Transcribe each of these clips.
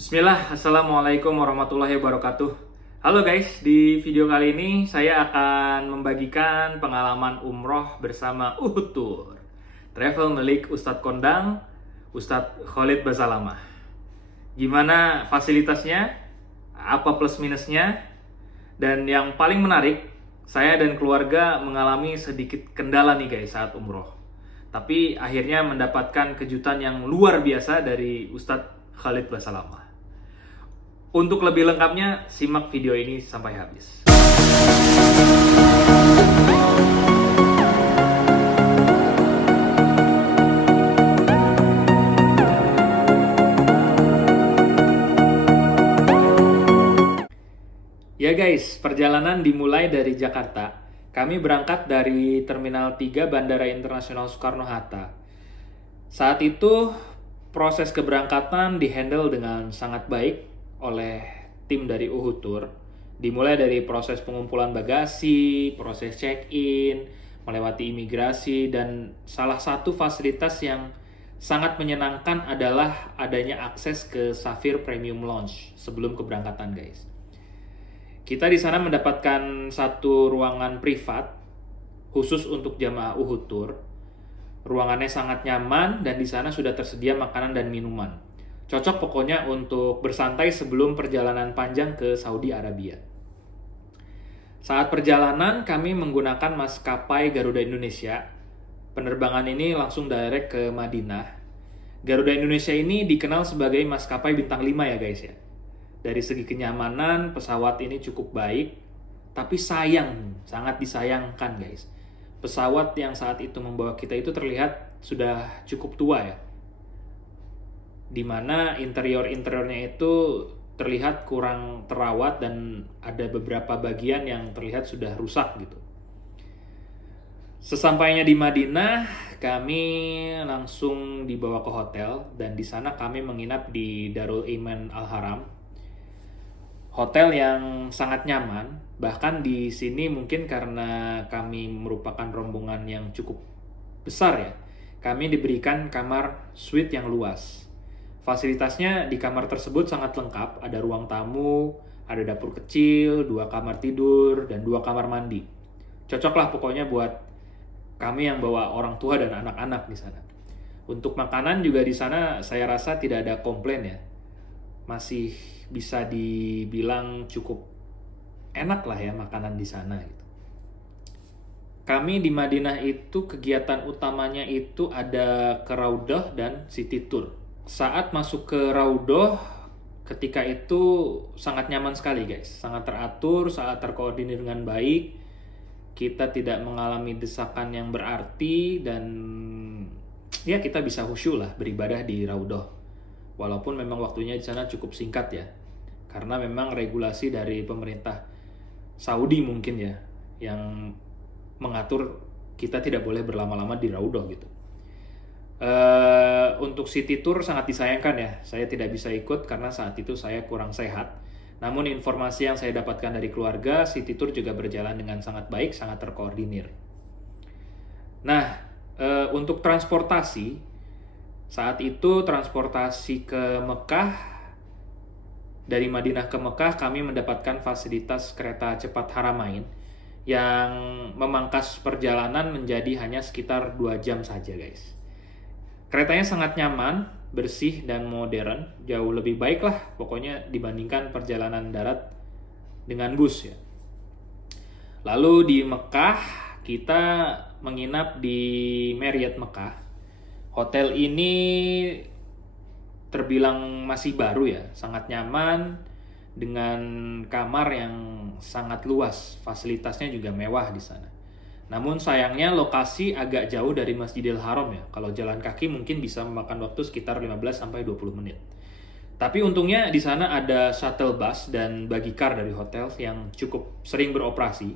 Bismillah, Assalamualaikum warahmatullahi wabarakatuh. Halo guys, di video kali ini saya akan membagikan pengalaman umroh bersama Uhud Tour Travel milik Ustadz Kondang, Ustadz Khalid Basalamah. Gimana fasilitasnya, apa plus minusnya, dan yang paling menarik, saya dan keluarga mengalami sedikit kendala nih guys saat umroh. Tapi akhirnya mendapatkan kejutan yang luar biasa dari Ustadz Khalid Basalamah. Untuk lebih lengkapnya, simak video ini sampai habis. Ya guys, perjalanan dimulai dari Jakarta. Kami berangkat dari Terminal 3 Bandara Internasional Soekarno-Hatta. Saat itu, proses keberangkatan dihandle dengan sangat baik oleh tim dari Uhud Tour, dimulai dari proses pengumpulan bagasi, proses check-in, melewati imigrasi, dan salah satu fasilitas yang sangat menyenangkan adalah adanya akses ke Safir Premium Lounge sebelum keberangkatan guys. Kita di sana mendapatkan satu ruangan privat khusus untuk jamaah Uhud Tour. Ruangannya sangat nyaman dan di sana sudah tersedia makanan dan minuman. Cocok pokoknya untuk bersantai sebelum perjalanan panjang ke Saudi Arabia. Saat perjalanan kami menggunakan maskapai Garuda Indonesia. Penerbangan ini langsung direct ke Madinah. Garuda Indonesia ini dikenal sebagai maskapai bintang 5 ya guys ya. Dari segi kenyamanan pesawat ini cukup baik, tapi sayang, sangat disayangkan guys. Pesawat yang saat itu membawa kita itu terlihat sudah cukup tua ya. Dimana interiornya itu terlihat kurang terawat dan ada beberapa bagian yang terlihat sudah rusak gitu. Sesampainya di Madinah, kami langsung dibawa ke hotel dan di sana kami menginap di Darul Iman Al Haram. Hotel yang sangat nyaman, bahkan di sini mungkin karena kami merupakan rombongan yang cukup besar ya, kami diberikan kamar suite yang luas. Fasilitasnya di kamar tersebut sangat lengkap, ada ruang tamu, ada dapur kecil, 2 kamar tidur, dan 2 kamar mandi. Cocok lah pokoknya buat kami yang bawa orang tua dan anak-anak di sana. Untuk makanan juga di sana saya rasa tidak ada komplain ya. Masih bisa dibilang cukup enak lah ya makanan di sana gitu. Kami di Madinah itu kegiatan utamanya itu ada ke Raudhah dan City Tour. Saat masuk ke Raudhah, ketika itu sangat nyaman sekali guys. Sangat teratur, sangat terkoordinir dengan baik. Kita tidak mengalami desakan yang berarti dan ya kita bisa khusyuk lah beribadah di Raudhah. Walaupun memang waktunya di sana cukup singkat ya. Karena memang regulasi dari pemerintah Saudi mungkin ya yang mengatur kita tidak boleh berlama-lama di Raudhah gitu. Untuk City Tour sangat disayangkan ya, saya tidak bisa ikut karena saat itu saya kurang sehat. Namun informasi yang saya dapatkan dari keluarga, City Tour juga berjalan dengan sangat baik, sangat terkoordinir. Nah, untuk transportasi, saat itu transportasi ke Mekah, dari Madinah ke Mekah kami mendapatkan fasilitas kereta cepat Haramain yang memangkas perjalanan menjadi hanya sekitar 2 jam saja guys. Keretanya sangat nyaman, bersih, dan modern. Jauh lebih baik lah pokoknya dibandingkan perjalanan darat dengan bus ya. Lalu di Mekah, kita menginap di Marriott Mekah. Hotel ini terbilang masih baru ya, sangat nyaman, dengan kamar yang sangat luas. Fasilitasnya juga mewah di sana. Namun sayangnya lokasi agak jauh dari Masjidil Haram ya. Kalau jalan kaki mungkin bisa memakan waktu sekitar 15-20 menit. Tapi untungnya di sana ada shuttle bus dan bagicar dari hotel yang cukup sering beroperasi.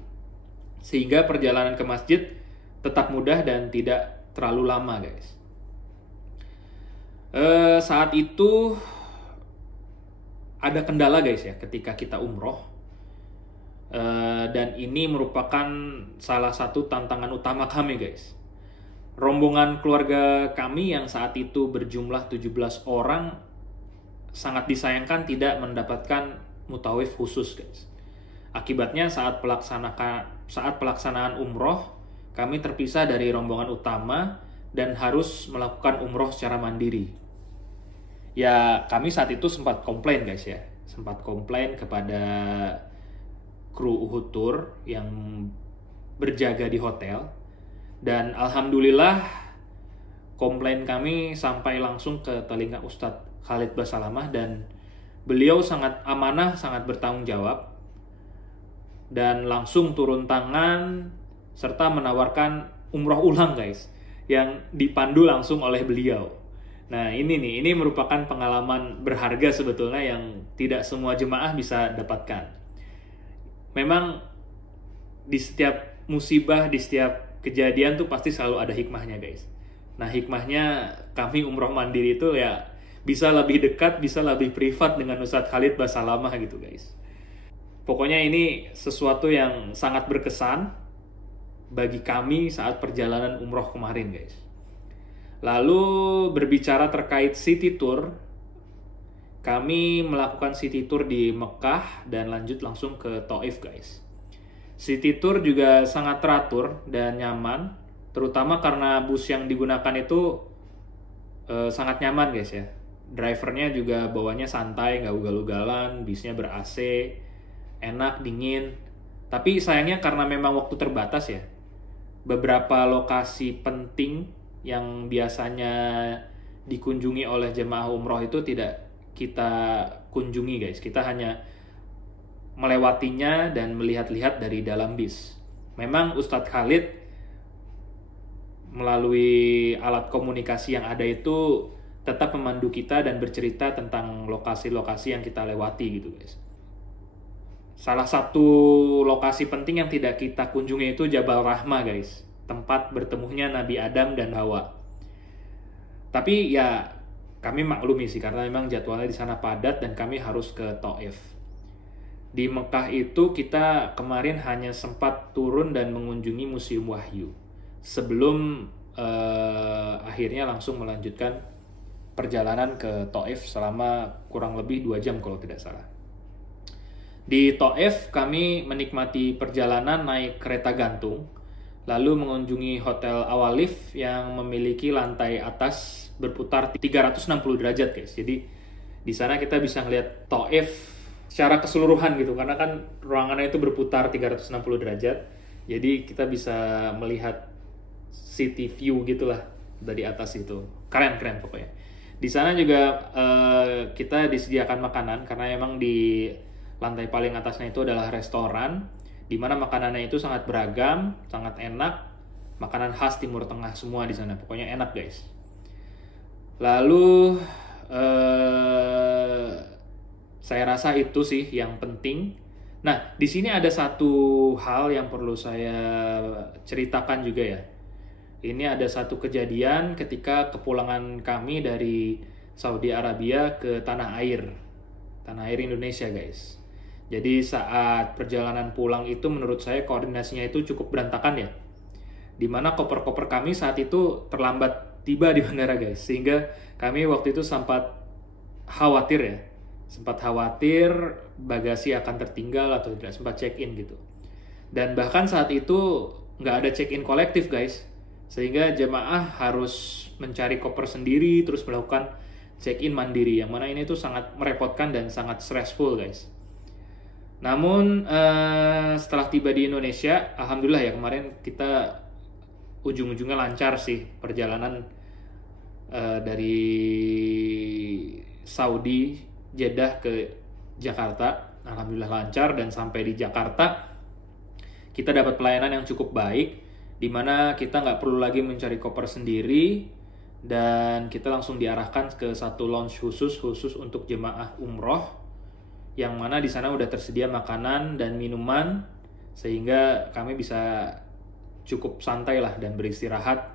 Sehingga perjalanan ke masjid tetap mudah dan tidak terlalu lama guys. Saat itu ada kendala guys ya ketika kita umroh. Dan ini merupakan salah satu tantangan utama kami guys. Rombongan keluarga kami yang saat itu berjumlah 17 orang sangat disayangkan tidak mendapatkan mutawif khusus, guys. Akibatnya saat pelaksanaan umroh, kami terpisah dari rombongan utama dan harus melakukan umroh secara mandiri. Ya, kami saat itu sempat komplain, guys ya. Sempat komplain kepada kru Uhud Tour yang berjaga di hotel. Dan alhamdulillah komplain kami sampai langsung ke telinga Ustadz Khalid Basalamah, dan beliau sangat amanah, sangat bertanggung jawab, dan langsung turun tangan serta menawarkan umroh ulang, guys, yang dipandu langsung oleh beliau. Nah, ini merupakan pengalaman berharga sebetulnya yang tidak semua jemaah bisa dapatkan. Memang di setiap musibah, di setiap kejadian tuh pasti selalu ada hikmahnya, guys. Nah, hikmahnya kami umroh mandiri itu ya bisa lebih dekat, bisa lebih privat dengan Ustadz Khalid Basalamah gitu, guys. Pokoknya ini sesuatu yang sangat berkesan bagi kami saat perjalanan umroh kemarin, guys. Lalu berbicara terkait city tour, kami melakukan city tour di Mekah dan lanjut langsung ke Taif, guys. City tour juga sangat teratur dan nyaman, terutama karena bus yang digunakan itu sangat nyaman, guys ya. Drivernya juga bawanya santai, nggak ugal-ugalan, bisnya ber-AC, enak, dingin. Tapi sayangnya karena memang waktu terbatas ya, beberapa lokasi penting yang biasanya dikunjungi oleh jemaah umroh itu tidak kita kunjungi, guys. Kita hanya melewatinya dan melihat-lihat dari dalam bis. Memang Ustadz Khalid melalui alat komunikasi yang ada itu tetap memandu kita dan bercerita tentang lokasi-lokasi yang kita lewati gitu, guys. Salah satu lokasi penting yang tidak kita kunjungi itu Jabal Rahmah, guys. Tempat bertemunya Nabi Adam dan Hawa. Tapi ya kami maklumi sih karena memang jadwalnya di sana padat dan kami harus ke Taif. Di Mekah itu kita kemarin hanya sempat turun dan mengunjungi Museum Wahyu sebelum akhirnya langsung melanjutkan perjalanan ke Taif selama kurang lebih 2 jam kalau tidak salah. Di Taif kami menikmati perjalanan naik kereta gantung, lalu mengunjungi Hotel Awalif yang memiliki lantai atas berputar 360 derajat, guys. Jadi di sana kita bisa ngeliat Taif secara keseluruhan gitu, karena kan ruangannya itu berputar 360 derajat. Jadi kita bisa melihat city view gitulah dari atas itu. Keren pokoknya. Di sana juga kita disediakan makanan karena emang di lantai paling atasnya itu adalah restoran di mana makanannya itu sangat beragam, sangat enak. Makanan khas Timur Tengah semua di sana. Pokoknya enak, guys. Lalu saya rasa itu sih yang penting. Nah, di sini ada satu hal yang perlu saya ceritakan juga ya. Ini ada satu kejadian ketika kepulangan kami dari Saudi Arabia ke tanah air Indonesia, guys. Jadi saat perjalanan pulang itu menurut saya koordinasinya itu cukup berantakan ya. Dimana koper-koper kami saat itu terlambat tiba di bandara, guys. Sehingga kami waktu itu sempat khawatir bagasi akan tertinggal atau tidak sempat check-in gitu. Dan bahkan saat itu nggak ada check-in kolektif, guys. Sehingga jemaah harus mencari koper sendiri, terus melakukan check-in mandiri, yang mana ini tuh sangat merepotkan dan sangat stressful, guys. Namun setelah tiba di Indonesia, alhamdulillah ya kemarin kita ujung-ujungnya lancar sih perjalanan dari Saudi Jeddah ke Jakarta. Alhamdulillah lancar, dan sampai di Jakarta kita dapat pelayanan yang cukup baik, di mana kita nggak perlu lagi mencari koper sendiri dan kita langsung diarahkan ke satu lounge khusus untuk jemaah umroh, yang mana di sana udah tersedia makanan dan minuman sehingga kami bisa cukup santai lah dan beristirahat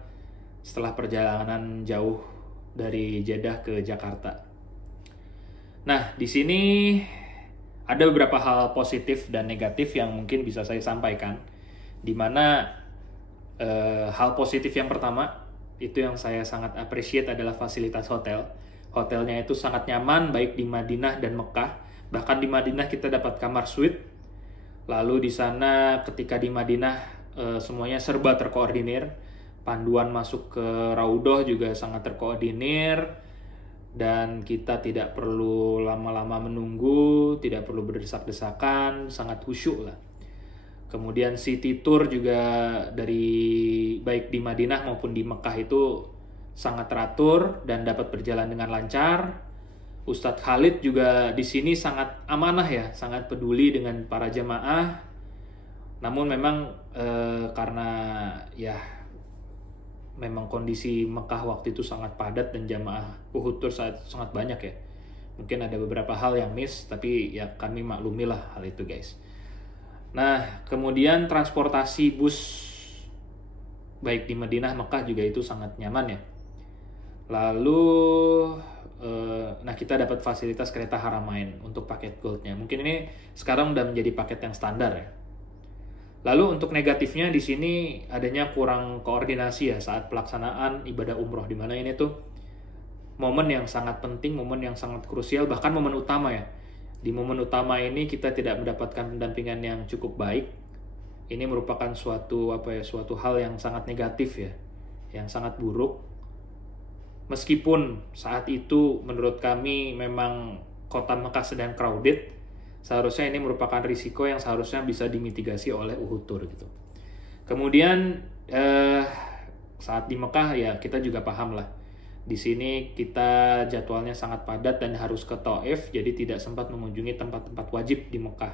setelah perjalanan jauh dari Jeddah ke Jakarta. Nah, di sini ada beberapa hal positif dan negatif yang mungkin bisa saya sampaikan, di mana hal positif yang pertama itu yang saya sangat appreciate adalah fasilitas hotel. Hotelnya itu sangat nyaman, baik di Madinah dan Mekah. Bahkan di Madinah kita dapat kamar suite. Lalu di sana ketika di Madinah semuanya serba terkoordinir. Panduan masuk ke Raudhah juga sangat terkoordinir. Dan kita tidak perlu lama-lama menunggu, tidak perlu berdesak-desakan, sangat khusyuk lah. Kemudian city tour juga dari baik di Madinah maupun di Mekah itu sangat teratur dan dapat berjalan dengan lancar. Ustadz Khalid juga di sini sangat amanah ya, sangat peduli dengan para jamaah. Namun memang karena ya memang kondisi Mekah waktu itu sangat padat dan jamaah Uhud Tour sangat banyak ya. Mungkin ada beberapa hal yang miss, tapi ya kami maklumilah hal itu guys. Nah, kemudian transportasi bus baik di Madinah, Mekah juga itu sangat nyaman ya. Lalu, nah kita dapat fasilitas kereta Haramain untuk paket Goldnya. Mungkin ini sekarang udah menjadi paket yang standar ya. Lalu untuk negatifnya di sini adanya kurang koordinasi ya saat pelaksanaan ibadah umroh, di mana ini tuh momen yang sangat penting, momen yang sangat krusial, bahkan momen utama ya. Di momen utama ini kita tidak mendapatkan pendampingan yang cukup baik. Ini merupakan suatu hal yang sangat negatif ya, yang sangat buruk. Meskipun saat itu menurut kami memang kota Mekah sedang crowded, seharusnya ini merupakan risiko yang seharusnya bisa dimitigasi oleh Uhud Tour gitu. Kemudian saat di Mekah ya kita juga paham lah. Di sini kita jadwalnya sangat padat dan harus ke Thaif, jadi tidak sempat mengunjungi tempat-tempat wajib di Mekah.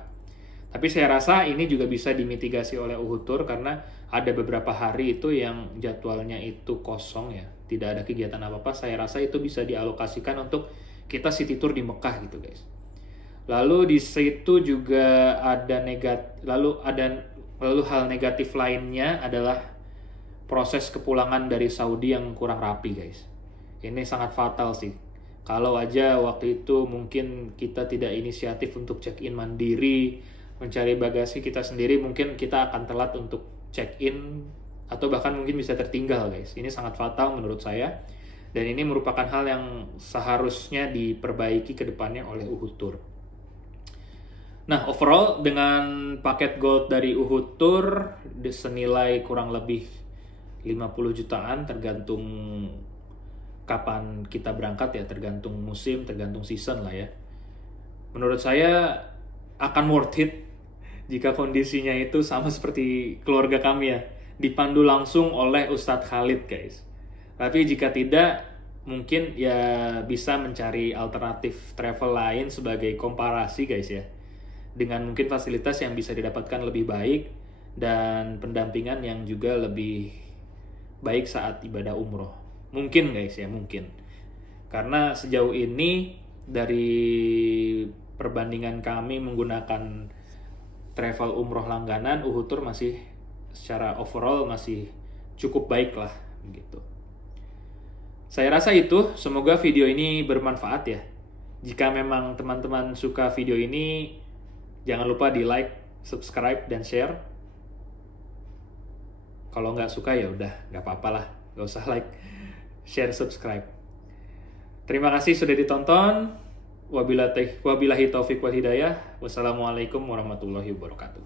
Tapi saya rasa ini juga bisa dimitigasi oleh Uhud Tour karena ada beberapa hari itu yang jadwalnya itu kosong ya, tidak ada kegiatan apa-apa. Saya rasa itu bisa dialokasikan untuk kita city tour di Mekah gitu guys. Lalu di situ juga ada lalu hal negatif lainnya adalah proses kepulangan dari Saudi yang kurang rapi guys. Ini sangat fatal sih. Kalau aja waktu itu mungkin kita tidak inisiatif untuk check-in mandiri, mencari bagasi kita sendiri, mungkin kita akan telat untuk check-in atau bahkan mungkin bisa tertinggal guys. Ini sangat fatal menurut saya. Dan ini merupakan hal yang seharusnya diperbaiki ke depannya oleh Uhud Tour. Nah, overall dengan paket gold dari Uhud Tour senilai kurang lebih 50 jutaan tergantung kapan kita berangkat ya, tergantung musim, tergantung season lah ya. Menurut saya akan worth it jika kondisinya itu sama seperti keluarga kami ya, dipandu langsung oleh Ustadz Khalid guys. Tapi jika tidak, mungkin ya bisa mencari alternatif travel lain sebagai komparasi guys ya, dengan mungkin fasilitas yang bisa didapatkan lebih baik dan pendampingan yang juga lebih baik saat ibadah umroh. Mungkin guys ya, mungkin. Karena sejauh ini dari perbandingan kami menggunakan travel umroh langganan, Uhud Tour masih secara overall masih cukup baik lah gitu. Saya rasa itu, semoga video ini bermanfaat ya. Jika memang teman-teman suka video ini, jangan lupa di like, subscribe, dan share. Kalau nggak suka ya udah, nggak apa-apa lah, nggak usah like, share, subscribe. Terima kasih sudah ditonton. Wabillahi taufiq wal hidayah. Wassalamualaikum warahmatullahi wabarakatuh.